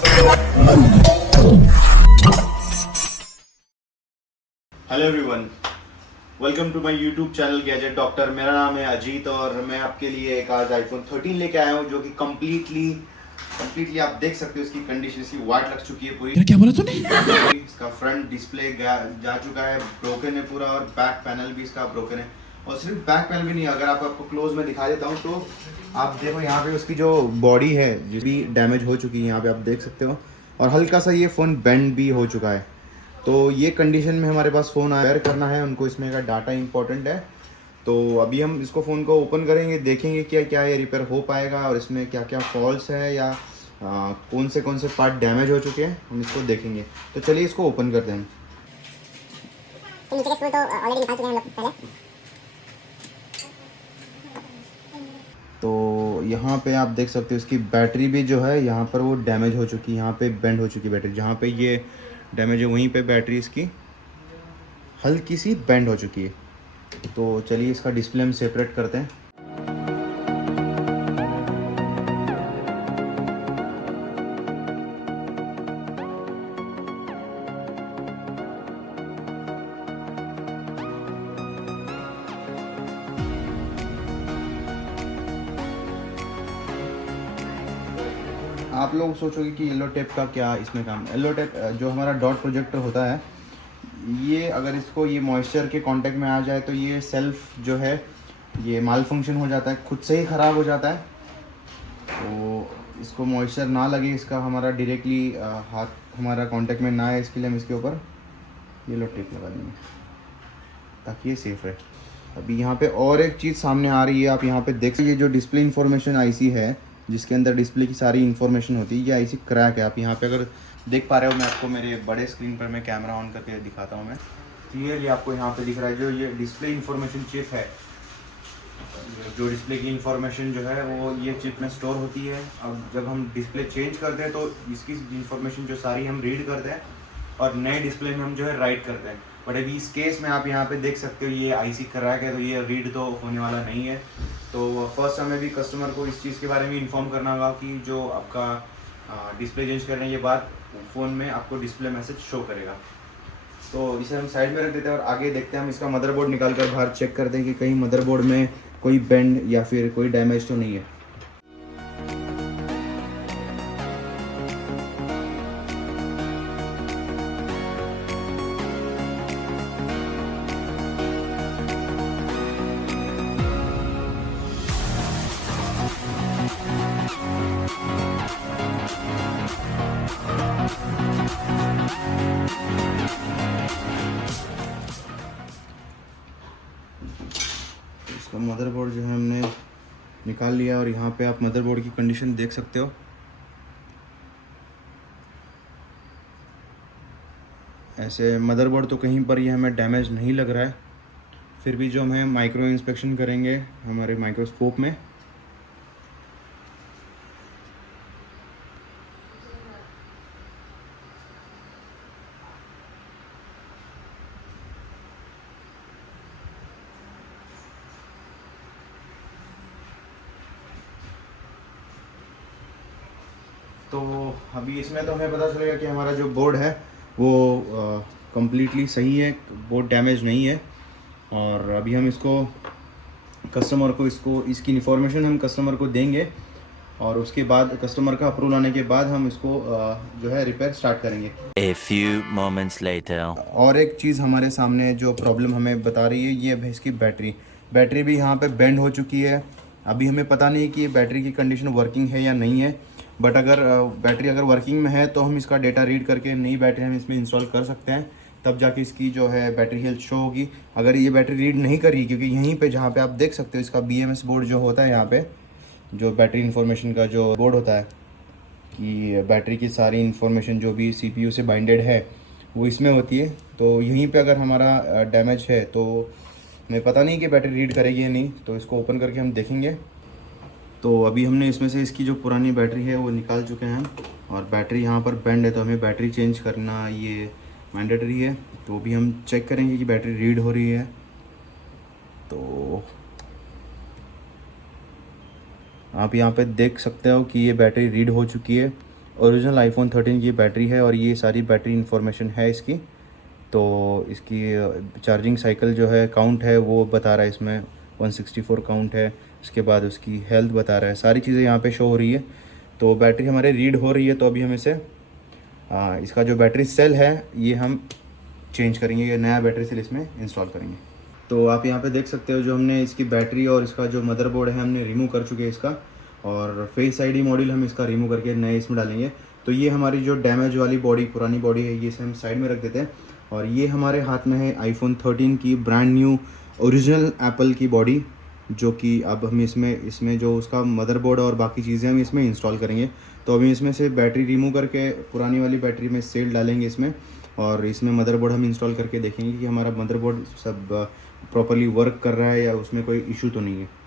Hello everyone, welcome to my YouTube channel Gadget Doctor. मेरा नाम है अजीत और मैं आपके लिए एक आज आईफोन 13 लेके आया हूँ, जो कि कम्प्लीटली आप देख सकते हो इसकी कंडीशन। इसकी वाट लग चुकी है पूरी। क्या बोला तूने? इसका फ्रंट डिस्प्ले जा चुका है, ब्रोकन है पूरा, और बैक पैनल भी इसका ब्रोकन है। और सिर्फ बैक पैनल भी नहीं, अगर आपको क्लोज में दिखा देता हूँ तो आप देखो यहाँ पे उसकी जो बॉडी है जो भी डैमेज हो चुकी है, यहाँ पे आप देख सकते हो। और हल्का सा ये फ़ोन बेंड भी हो चुका है। तो ये कंडीशन में हमारे पास फ़ोन रिपेयर करना है उनको, इसमें का डाटा इंपॉर्टेंट है। तो अभी हम इसको फ़ोन को ओपन करेंगे, देखेंगे क्या क्या ये रिपेयर हो पाएगा और इसमें क्या क्या फॉल्ट्स है या कौन से पार्ट डैमेज हो चुके हैं, हम इसको देखेंगे। तो चलिए इसको ओपन करते हैं। तो नीचे के स्क्रू तो ऑलरेडी निकाल चुके हैं हम लोग पहले। तो यहाँ पे आप देख सकते हो इसकी बैटरी भी जो है यहाँ पर वो डैमेज हो चुकी है, यहाँ पे बेंड हो चुकी है बैटरी। जहाँ पे ये डैमेज है वहीं पे बैटरी इसकी हल्की सी बेंड हो चुकी है। तो चलिए इसका डिस्प्ले हम सेपरेट करते हैं। आप लोग सोचोगे कि येलो टेप का क्या इसमें काम। येलो टेप जो हमारा डॉट प्रोजेक्टर होता है, ये अगर इसको ये मॉइस्चर के कांटेक्ट में आ जाए तो ये सेल्फ जो है ये माल फंक्शन हो जाता है, खुद से ही ख़राब हो जाता है। तो इसको मॉइस्चर ना लगे, इसका हमारा डायरेक्टली हाथ हमारा कांटेक्ट में ना आए, इसके लिए हम इसके ऊपर येलो टेप लगा देंगे ताकि ये सेफ़ रहे। अभी यहाँ पे और एक चीज़ सामने आ रही है, आप यहाँ पे देख सकते, ये जो डिस्प्ले इन्फॉर्मेशन आईसी है जिसके अंदर डिस्प्ले की सारी इन्फॉर्मेशन होती है, ये आईसी क्रैक है। आप यहाँ पे अगर देख पा रहे हो, मैं आपको मेरे बड़े स्क्रीन पर मैं कैमरा ऑन करके दिखाता हूँ। मैं क्लियरली आपको यहाँ पे दिख रहा है जो ये डिस्प्ले इन्फॉर्मेशन चिप है, जो डिस्प्ले की इन्फॉर्मेशन जो है वो ये चिप में स्टोर होती है। अब जब हम डिस्प्ले चेंज करते हैं तो इसकी इन्फॉर्मेशन जो सारी हम रीड करते हैं और नए डिस्प्ले में हम जो है राइट करते हैं। बट अभी इस केस में आप यहाँ पे देख सकते हो ये आईसी क्रैक है, तो ये रीड तो होने वाला नहीं है। तो फर्स्ट हमें भी कस्टमर को इस चीज़ के बारे में इन्फॉर्म करना होगा कि जो आपका डिस्प्ले चेंज करने के बाद फ़ोन में आपको डिस्प्ले मैसेज शो करेगा। तो इसे हम साइड में रख देते हैं और आगे देखते हैं। हम इसका मदरबोर्ड निकाल कर बाहर चेक करते हैं कि कहीं मदरबोर्ड में कोई बेंड या फिर कोई डैमेज तो नहीं है। इसका मदरबोर्ड जो है हमने निकाल लिया और यहाँ पे आप मदरबोर्ड की कंडीशन देख सकते हो। ऐसे मदरबोर्ड तो कहीं पर ये हमें डैमेज नहीं लग रहा है, फिर भी जो हमें माइक्रो इंस्पेक्शन करेंगे हमारे माइक्रोस्कोप में, तो अभी इसमें तो हमें पता चलेगा कि हमारा जो बोर्ड है वो कम्प्लीटली सही है, बोर्ड डैमेज नहीं है। और अभी हम इसको कस्टमर को इसकी इन्फॉर्मेशन हम कस्टमर को देंगे और उसके बाद कस्टमर का अप्रूवल आने के बाद हम इसको जो है रिपेयर स्टार्ट करेंगे। A few moments later. और एक चीज़ हमारे सामने जो प्रॉब्लम हमें बता रही है, ये है इसकी बैटरी भी यहाँ पे बेंड हो चुकी है। अभी हमें पता नहीं कि ये बैटरी की कंडीशन वर्किंग है या नहीं है, बट अगर बैटरी अगर वर्किंग में है तो हम इसका डेटा रीड करके नई बैटरी हम इसमें इंस्टॉल कर सकते हैं, तब जाके इसकी जो है बैटरी हेल्थ शो होगी। अगर ये बैटरी रीड नहीं करी, क्योंकि यहीं पे जहाँ पे आप देख सकते हो इसका BMS बोर्ड जो होता है, यहाँ पे जो बैटरी इन्फॉर्मेशन का जो बोर्ड होता है कि बैटरी की सारी इन्फॉर्मेशन जो भी CPU से बाइंडेड है वो इसमें होती है। तो यहीं पे अगर हमारा डैमेज है तो हमें पता नहीं कि बैटरी रीड करेगी या नहीं, तो इसको ओपन करके हम देखेंगे। तो अभी हमने इसमें से इसकी जो पुरानी बैटरी है वो निकाल चुके हैं और बैटरी यहाँ पर बेंड है, तो हमें बैटरी चेंज करना ये मैंडेटरी है। तो भी हम चेक करेंगे कि बैटरी रीड हो रही है। तो आप यहाँ पे देख सकते हो कि ये बैटरी रीड हो चुकी है ओरिजिनल आईफोन 13 की बैटरी है और ये सारी बैटरी इंफॉर्मेशन है इसकी। तो इसकी चार्जिंग साइकिल जो है काउंट है वो बता रहा है इसमें 164 काउंट है। इसके बाद उसकी हेल्थ बता रहा है, सारी चीज़ें यहाँ पे शो हो रही है। तो बैटरी हमारे रीड हो रही है, तो अभी हम इसे इसका जो बैटरी सेल है ये हम चेंज करेंगे, ये नया बैटरी सेल इसमें इंस्टॉल करेंगे। तो आप यहाँ पे देख सकते हो जो हमने इसकी बैटरी और इसका जो मदरबोर्ड है हमने रिमूव कर चुके हैं इसका, और फेस आईडी मॉड्यूल हम इसका रिमूव करके नए इसमें डालेंगे। तो ये हमारी जो डैमेज वाली बॉडी, पुरानी बॉडी है, ये इसे हम साइड में रख देते हैं। और ये हमारे हाथ में है आईफोन 13 की ब्रांड न्यू ओरिजिनल एप्पल की बॉडी, जो कि अब हम इसमें जो उसका मदरबोर्ड और बाकी चीज़ें हम इसमें इंस्टॉल करेंगे। तो अभी इसमें से बैटरी रिमूव करके पुरानी वाली बैटरी में सेल डालेंगे इसमें, और इसमें मदरबोर्ड हम इंस्टॉल करके देखेंगे कि हमारा मदरबोर्ड सब प्रॉपर्ली वर्क कर रहा है या उसमें कोई इशू तो नहीं है।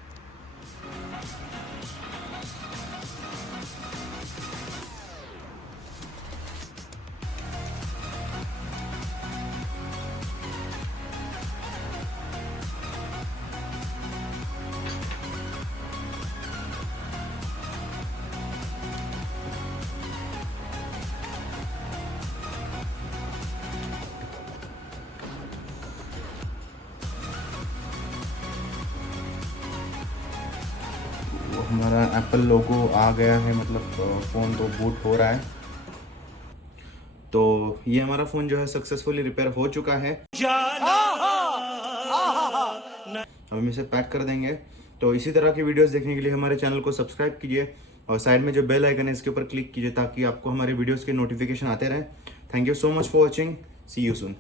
हमारा एप्पल लोगो आ गया है, मतलब फ़ोन तो बूट हो रहा है। तो ये हमारा फ़ोन जो है सक्सेसफुली रिपेयर हो चुका है। अब हम इसे पैक कर देंगे। तो इसी तरह की वीडियोस देखने के लिए हमारे चैनल को सब्सक्राइब कीजिए और साइड में जो बेल आइकन है इसके ऊपर क्लिक कीजिए ताकि आपको हमारे वीडियोस के नोटिफिकेशन आते रहें। Thank you so much for watching, see you soon.